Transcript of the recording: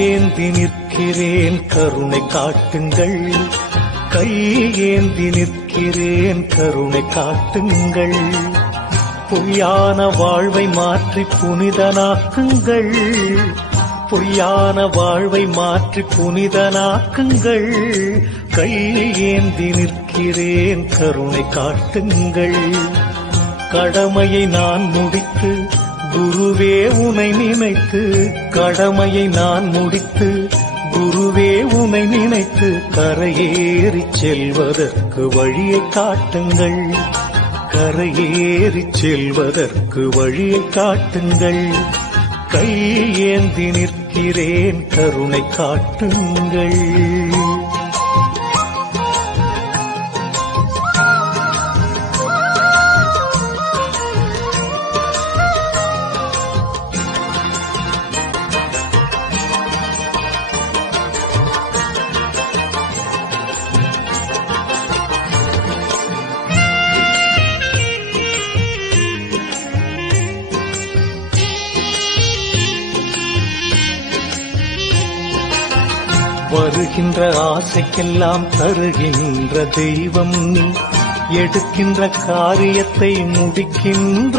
ஏந்தி நிற்கிறேன் கருணை காட்டுங்கள், ஏந்தி நிற்கிறேன் கருணை காட்டுங்கள். பொய்யான வாழ்வை மாற்றி புனிதனாக்குங்கள், பொய்யான வாழ்வை மாற்றி புனிதனாக்குங்கள். ஏந்தி நிற்கிறேன் கருணை காட்டுங்கள். கடமையை நான் முடித்து குருவே உனை நினைத்து, கடமையை நான் முடித்து குருவே உனை நினைத்து கரையேறி செல்வதற்கு வழியை காட்டுங்கள், கரையேறி செல்வதற்கு வழியை காட்டுங்கள். ஏந்தி நிற்கிறேன் கருணை காட்டுங்கள். வருகின்ற ஆசைக்கெல்லாம் தருகின்ற தெய்வம் நீ, எடுக்கின்ற காரியத்தை முடிக்கின்ற